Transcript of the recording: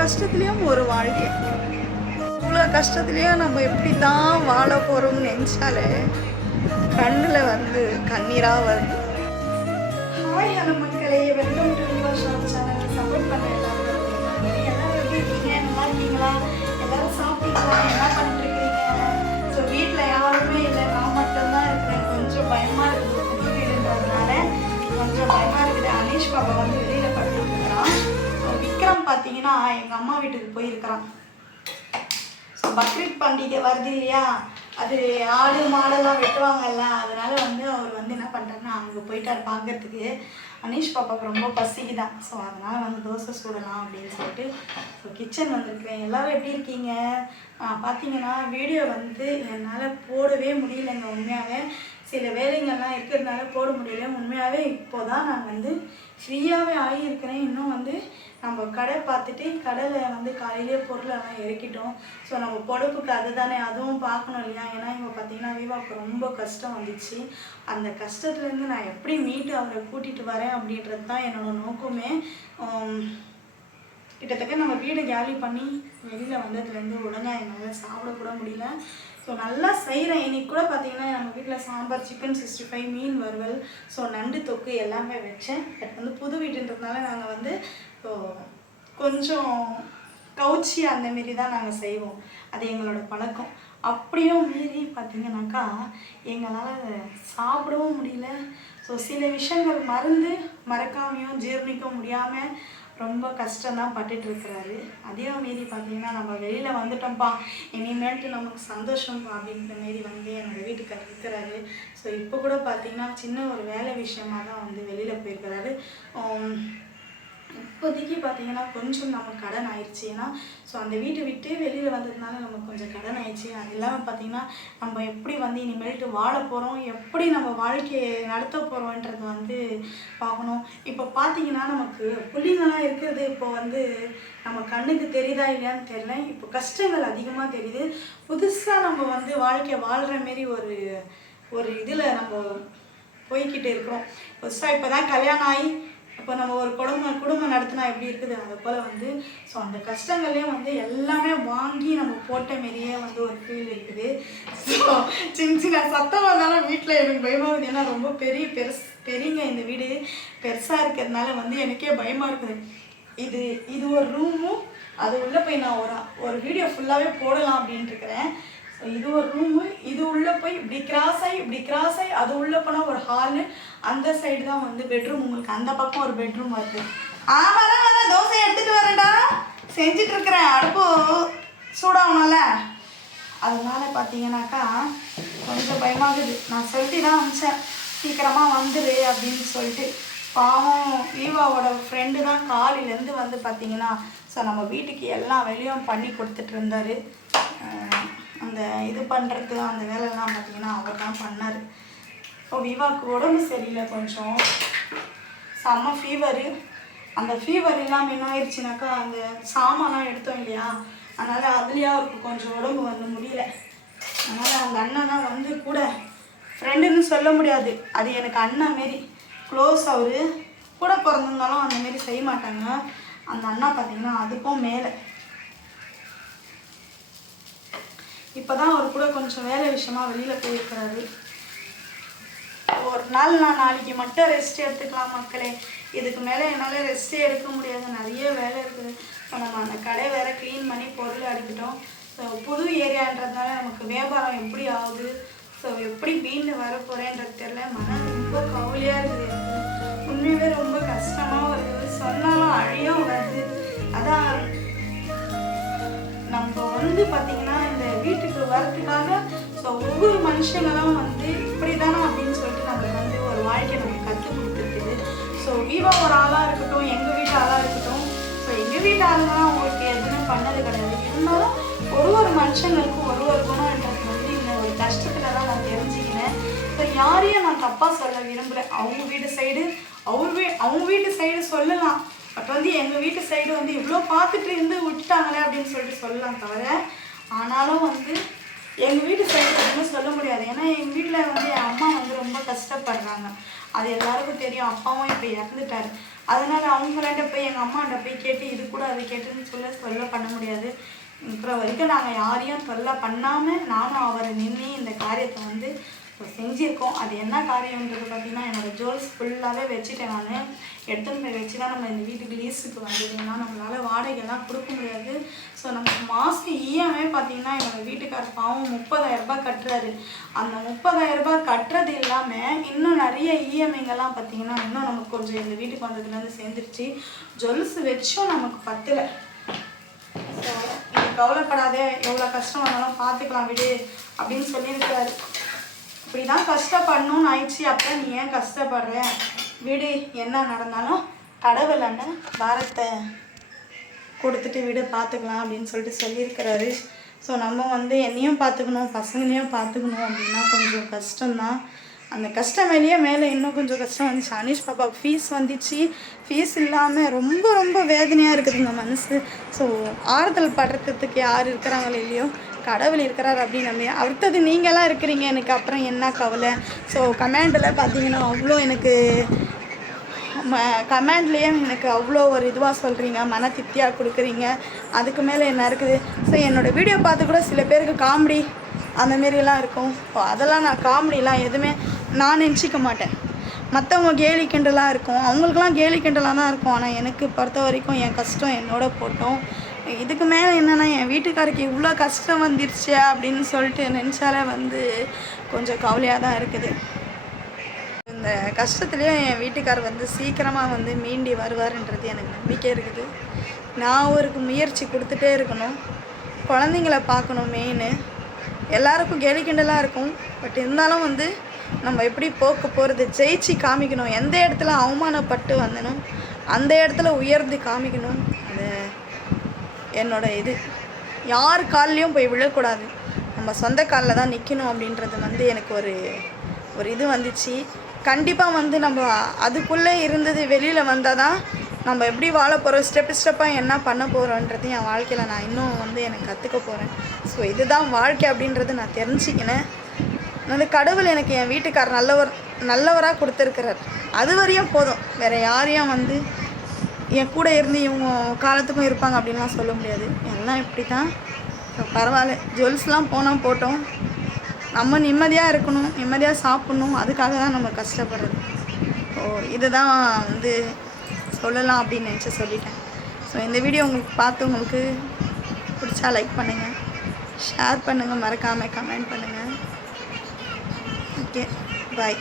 கஷ்டத்துலேயும் ஒரு வாழ்க்கை. இவ்வளோ கஷ்டத்துலேயும் நம்ம எப்படி தான் வாழ போகிறோம்னு நினச்சாலே கண்ணில் வந்து கண்ணீராக வருது. ஹாய் ஹலோ மக்களே, welcome to your shop channel. Support பண்ண எல்லாரும் எப்படி இருக்கீங்க? நல்லா இருக்கீங்களா? எல்லோரும் சாப்பிட்டீங்களா? என்ன பண்ணிட்டுருக்கீங்க? ஸோ வீட்டில் யாருமே இல்லை, நான் மட்டும்தான் இருக்கிறேன். கொஞ்சம் பயமாக இருக்குது, புது வீடுன்றதுனால கொஞ்சம் பயமாக இருக்குது. அனீஷ் பாப்பா வந்து வெளியில் படுத்துட்டு இருக்கிறான். ஸோ விக்ரம் பார்த்தீங்கன்னா எங்கள் அம்மா வீட்டுக்கு போயிருக்கிறான். ஸோ பக்ரீத் பண்டிகை வருது இல்லையா, அது ஆடு மாடெல்லாம் வெட்டுவாங்கல்ல, அதனால் வந்து அவர் வந்து என்ன பண்ணுறாருன்னா அங்கே போயிட்டார் பார்க்கறதுக்கு. அனீஷ் பாப்பாவுக்கு ரொம்ப பசிக்குதான். ஸோ அதனால் வந்து தோசை சுடலாம் அப்படின்னு சொல்லிட்டு ஸோ கிச்சன் வந்திருக்கிறேன். எல்லோரும் எப்படி இருக்கீங்க? பார்த்தீங்கன்னா வீடியோ வந்து என்னால் போடவே முடியலைங்க. உண்மையாகவே சில வேலைங்கள்லாம் இருக்கிறதுனால போட முடியல. உண்மையாகவே இப்போ தான் நான் வந்து ஃப்ரீயாகவே ஆகியிருக்கிறேன். இன்னும் வந்து நம்ம கடை பார்த்துட்டு கடையில் வந்து காலையிலேயே பொருளெல்லாம் இறக்கிட்டோம். ஸோ நம்ம பொழப்புக்கு அதுதானே, அதுவும் பார்க்கணும் இல்லையா? ஏன்னா இப்போ பார்த்தீங்கன்னா விவாவுக்கு ரொம்ப கஷ்டம் வந்துச்சு. அந்த கஷ்டத்துலேருந்து நான் எப்படி மீட்டு அவரை கூட்டிகிட்டு வரேன் அப்படின்றது தான் என்னோடய நோக்கமே. கிட்டத்தட்ட நம்ம வீடை காலி பண்ணி வெளியில் வந்ததுலேருந்து ஒழுங்காக என்னால் சாப்பிடக்கூட முடியல. ஸோ நல்லா செய்கிறேன். இன்றைக்கி கூட பார்த்திங்கன்னா நம்ம வீட்டில் சாம்பார், சிக்கன் 65, மீன் வறுவல், ஸோ நண்டு தொக்கு எல்லாமே வச்சேன். பட் வந்து புது வீடுன்றதுனால நாங்கள் வந்து ஸோ கொஞ்சம் கவுச்சி அந்தமாரி தான் நாங்கள் செய்வோம். அது எங்களோட பழக்கம். அப்படியும் மீறி பார்த்திங்கனாக்கா எங்களால் சாப்பிடவும் முடியல. ஸோ சில விஷயங்கள் மறக்காமையும் ஜீர்ணிக்க முடியாமல் ரொம்ப கஷ்டம்தான் பட்டுட்ருக்கிறாரு. அதையும் மீறி பார்த்தீங்கன்னா நம்ம வெளியில் வந்துட்டோம்ப்பா, இனிமேல்ட்டு நமக்கு சந்தோஷம் அப்படின்ற மாரி வந்து என்னோடய வீட்டுக்காரர் இருக்கிறாரு. ஸோ இப்போ கூட பார்த்திங்கன்னா சின்ன ஒரு வேலை விஷயமாக தான் வந்து வெளியில் போயிருக்கிறாரு. இப்போதைக்கு பார்த்திங்கன்னா கொஞ்சம் நமக்கு கடன் ஆயிடுச்சு. ஏன்னா ஸோ அந்த வீட்டை விட்டு வெளியில் வந்ததுனால நமக்கு கொஞ்சம் கடன் ஆயிடுச்சு. அது இல்லாமல் பார்த்திங்கன்னா நம்ம எப்படி வந்து இனிமேல்ட்டு வாழ போகிறோம், எப்படி நம்ம வாழ்க்கையை நடத்த போகிறோன்றது வந்து பார்க்கணும். இப்போ பார்த்திங்கன்னா நமக்கு புள்ளிங்கெல்லாம் இருக்கிறது இப்போ வந்து நம்ம கண்ணுக்கு தெரியுதா இல்லையான்னு தெரியல. இப்போ கஷ்டங்கள் அதிகமாக தெரியுது. புதுசாக நம்ம வந்து வாழ்க்கையை வாழ்கிற மாரி ஒரு இதில் நம்ம போய்கிட்டு இருக்கிறோம். புதுசாக இப்போ தான் கல்யாணம் ஆகி இப்போ நம்ம ஒரு குடும்பம் நடத்தினா எப்படி இருக்குது, அதை போல் வந்து ஸோ அந்த கஷ்டங்கள்லேயும் வந்து எல்லாமே வாங்கி நம்ம போட்ட மாரியே வந்து ஒரு ஃபீல் இருக்குது. ஸோ சின்ன சத்தம் வந்தாலும் வீட்டில் எனக்கு பயமாக இருக்குது. ஏன்னா ரொம்ப பெரியங்க இந்த வீடு பெருசாக இருக்கிறதுனால வந்து எனக்கே பயமாக இருக்குது. இது ஒரு ரூமும், அது உள்ளே போய் நான் ஒரு வீடியோ ஃபுல்லாகவே போடலாம் அப்படின்ட்டு இருக்கிறேன். ஸோ இது ஒரு ரூமு, இது உள்ளே போய் இப்படி கிராஸ் ஆகி அது உள்ளே போனால் ஒரு ஹாலு, அந்த சைடு தான் வந்து பெட்ரூம். உங்களுக்கு அந்த பக்கம் ஒரு பெட்ரூம் வருது. வர தோசை எடுத்துகிட்டு வரேன்டா, செஞ்சிட்ருக்கிறேன். அடுப்பு சூடாகணும்ல, அதனால பார்த்தீங்கன்னாக்கா கொஞ்சம் பயமாகுது. நான் சொல்லி தான் அனுப்பிச்சேன் சீக்கிரமாக வந்துடு அப்படின்னு சொல்லிட்டு. பாவம் ஈவாவோட ஃப்ரெண்டு தான் காலையிலேருந்து வந்து பார்த்திங்கன்னா ஸோ நம்ம வீட்டுக்கு எல்லா வேலையும் பண்ணி கொடுத்துட்டு இருந்தார். அந்த இது பண்ணுறது அந்த வேலைலாம் பார்த்திங்கன்னா அவர் தான் பண்ணார். இப்போ விவாவுக்கு உடம்பு சரியில்லை, கொஞ்சம் செம்ம ஃபீவரு. அந்த ஃபீவர் இல்லாமல் என்ன ஆயிடுச்சுனாக்கா அந்த சாமான்லாம் எடுத்தோம் இல்லையா, அதனால் அதுலேயே அவருக்கு கொஞ்சம் உடம்பு வந்து முடியல. அதனால் அந்த அண்ணன் தான் வந்து கூட ஃப்ரெண்டுன்னு சொல்ல முடியாது, அது எனக்கு அண்ணன் மாரி க்ளோஸ். அவர் கூட பிறந்திருந்தாலும் அந்தமாரி செய்ய மாட்டாங்க. அந்த அண்ணா பார்த்திங்கன்னா அதுக்கும் மேலே. இப்போ தான் அவர் கூட கொஞ்சம் வேலை விஷயமாக வெளியில் போயிருக்கிறாரு. ஒரு நாள் நான் நாளைக்கு மட்டும் ரெஸ்ட் எடுத்துக்கலாம் மக்களே. இதுக்கு மேலே என்னால் ரெஸ்ட்டே எடுக்க முடியாது, நிறைய வேலை இருக்குது. இப்போ நம்ம அந்த கடை வேறு க்ளீன் பண்ணி பொருள் அடிக்கிட்டோம். ஸோ புது ஏரியான்றதுனால நமக்கு வியாபாரம் எப்படி ஆகுது, ஸோ எப்படி மீண்டு வர போகிறேன்றது தெரியல. மனம் ரொம்ப கவலையாக இருக்குது எனக்கு. உண்மையிலே ரொம்ப கஷ்டமாக வருது, சொன்னாலும் அழியும் வருது. அதான் நம்ம வந்து பார்த்திங்கன்னா இந்த வீட்டுக்கு வரத்துக்காக ஸோ ஒவ்வொரு மனுஷங்களும் வந்து இப்படி தானே அப்படின்னு சொல்லிட்டு நம்மளுக்கு வந்து ஒரு வாழ்க்கை நமக்கு கற்றுக் கொடுத்துருக்குது. ஸோ விவா ஒரு ஆளாக இருக்கட்டும், எங்கள் வீட்டு ஆளாக இருக்கட்டும், ஸோ எங்கள் வீட்டு ஆளுங்கலாம் அவங்களுக்கு எதுவுமே பண்ணது கிடையாது. இருந்தாலும் ஒரு மனுஷங்களுக்கும் ஒரு குணம்ன்றது வந்து இந்த ஒரு கஷ்டத்தில் தான் நான் தெரிஞ்சுக்கினேன். ஸோ யாரையும் நான் தப்பாக சொல்ல விரும்புகிறேன். அவங்க வீட்டு சைடு சொல்லலாம், பட் வந்து எங்கள் வீட்டு சைடு வந்து இவ்வளோ பார்த்துட்டு இருந்து விட்டுட்டாங்களே அப்படின்னு சொல்லிட்டு சொல்லலாம் தவிர, ஆனாலும் வந்து எங்கள் வீட்டு சைடு எதுவுமே சொல்ல முடியாது. ஏன்னா எங்கள் வீட்டில் வந்து என் அம்மா வந்து ரொம்ப கஷ்டப்படுறாங்க, அது எல்லாருக்கும் தெரியும். அப்பாவும் இப்போ இறந்துட்டார். அதனால் அவங்களாண்ட போய் எங்கள் அம்மாண்ட போய் கேட்டு இது கூட அது கேட்டுன்னு சொல்ல பண்ண முடியாது. இப்போ வரைக்கும் நாங்கள் யாரையும் தொல்லை பண்ணாமல் நானும் அவர் நின்று இந்த காரியத்தை வந்து இப்போ செஞ்சுருக்கோம். அது என்ன காரியன்றது பார்த்திங்கன்னா, என்னோடய ஜுவல்ஸ் ஃபுல்லாகவே வச்சுட்டேன். நான் எடுத்துன்னு போய் வச்சு தான் நம்ம இந்த வீட்டுக்கு லீஸுக்கு வந்தது. ஏன்னா நம்மளால் வாடகைலாம் கொடுக்க முடியாது. ஸோ நமக்கு மாதம் இஎம்ஐ பார்த்திங்கன்னா என்னோடய வீட்டுக்கார பாவம் 30,000 ரூபாய் கட்டுறாரு. அந்த 30,000 ரூபாய் கட்டுறது இல்லாமல் இன்னும் நிறைய இஎம்ஐங்கெல்லாம் பார்த்திங்கன்னா இன்னும் நமக்கு கொஞ்சம் இந்த வீட்டுக்கு வந்ததுலேருந்து சேர்ந்துருச்சு. ஜுவல்ஸ் வச்சும் நமக்கு பத்தலை. ஸோ இது கவலைப்படாதே, எவ்வளோ கஷ்டம் வந்தாலும் பார்த்துக்கலாம் விடு அப்படின்னு சொல்லியிருக்காரு. இப்படி தான் கஷ்டப்படணும்னு ஆயிடுச்சு. அப்புறம் நீ ஏன் கஷ்டப்படுற, விடு, என்ன நடந்தாலும் கடவுள் அண்ணன் பாரத்தை கொடுத்துட்டு விடு, பார்த்துக்கலாம் அப்படின்னு சொல்லிட்டு சொல்லியிருக்கிறாரு. ஸோ நம்ம வந்து என்னையும் பார்த்துக்கணும், பசங்களையும் பார்த்துக்கணும் அப்படின்னா கொஞ்சம் கஷ்டம்தான். அந்த கஷ்டம் மேலே இன்னும் கொஞ்சம் கஷ்டம் வந்துச்சு. அனீஷ் பாப்பாவுக்கு ஃபீஸ் வந்துச்சு. ஃபீஸ் இல்லாமல் ரொம்ப ரொம்ப வேதனையாக இருக்குது இந்த மனசு. ஸோ ஆறுதல் படுறதுக்கு யார் இருக்கிறாங்களோ இல்லையோ, கடவுள் இருக்கிறார் அப்படின்னு நம்பி அடுத்தது நீங்களாம் இருக்கிறீங்க. எனக்கு அப்புறம் என்ன கவலை. ஸோ கமெண்டில் பார்த்தீங்கன்னா அவ்வளோ எனக்கு கமெண்ட்லேயே எனக்கு அவ்வளோ ஒரு இதுவாக சொல்கிறீங்க, மன திருப்தியாக கொடுக்குறீங்க. அதுக்கு மேலே என்ன இருக்குது. ஸோ என்னோடய வீடியோ பார்த்து கூட சில பேருக்கு காமெடி அந்தமாரிலாம் இருக்கும். ஸோ அதெல்லாம் நான் காமெடிலாம் எதுவுமே நான் நினச்சிக்க மாட்டேன். மற்றவங்க கேலி கிண்டலாக இருக்கும், அவங்களுக்குலாம் கேலி கிண்டலாக தான் இருக்கும். ஆனால் எனக்கு பொறுத்த வரைக்கும் என் கஷ்டம் என்னோட போட்டோம். இதுக்கு மேலே என்னென்னா, என் வீட்டுக்காருக்கு இவ்வளோ கஷ்டம் வந்துருச்சு அப்படின்னு சொல்லிட்டு நினச்சாலே வந்து கொஞ்சம் கவலையாக தான் இருக்குது. இந்த கஷ்டத்துலேயும் என் வீட்டுக்கார் வந்து சீக்கிரமாக வந்து மீண்டி வருவார்ன்றது எனக்கு நம்பிக்கை இருக்குது. நான் ஒரு முயற்சி கொடுத்துட்டே இருக்கணும். குழந்தைங்கள பார்க்கணும் மெயின். எல்லாருக்கும் கேலி கிண்டலாக இருக்கும். பட் இருந்தாலும் வந்து நம்ம எப்படி போகிறது, ஜெயிச்சு காமிக்கணும். எந்த இடத்துல அவமானப்பட்டு வந்தனும் அந்த இடத்துல உயர்ந்து காமிக்கணும். அது என்னோட இது. யார் கால்லையும் போய் விழக்கூடாது, நம்ம சொந்த காலில் தான் நிற்கணும் அப்படின்றது வந்து எனக்கு ஒரு இது வந்துச்சு. கண்டிப்பாக வந்து நம்ம அதுக்குள்ளே இருந்தது வெளியில் வந்தால் தான் நம்ம எப்படி வாழ போகிறோம், ஸ்டெப்பாக என்ன பண்ண போகிறோன்றது என் வாழ்க்கையில் நான் இன்னும் வந்து எனக்கு கற்றுக்க போகிறேன். ஸோ இதுதான் வாழ்க்கை அப்படின்றது நான் தெரிஞ்சுக்கினேன். அந்த கடவுள் எனக்கு என் வீட்டுக்கார் நல்லவராக கொடுத்துருக்கிறார். அது வரையும் போதும். வேறு யாரையும் வந்து என் கூட இருந்து இவங்க காலத்துக்கும் இருப்பாங்க அப்படின்லாம் சொல்ல முடியாது. எல்லாம் இப்படி தான். பரவாயில்ல, ஜுவல்ஸ்லாம் போனால் போட்டோம். நம்ம நிம்மதியாக இருக்கணும், நிம்மதியாக சாப்பிட்ணும். அதுக்காக தான் நம்ம கஷ்டப்படுறது. ஸோ இதுதான் வந்து சொல்லலாம் அப்படின்னு நினச்சி சொல்லிட்டேன். ஸோ இந்த வீடியோ உங்களுக்கு பிடிச்சா லைக் பண்ணுங்கள், ஷேர் பண்ணுங்கள், மறக்காமல் கமெண்ட் பண்ணுங்கள். ஓகே, பாய்.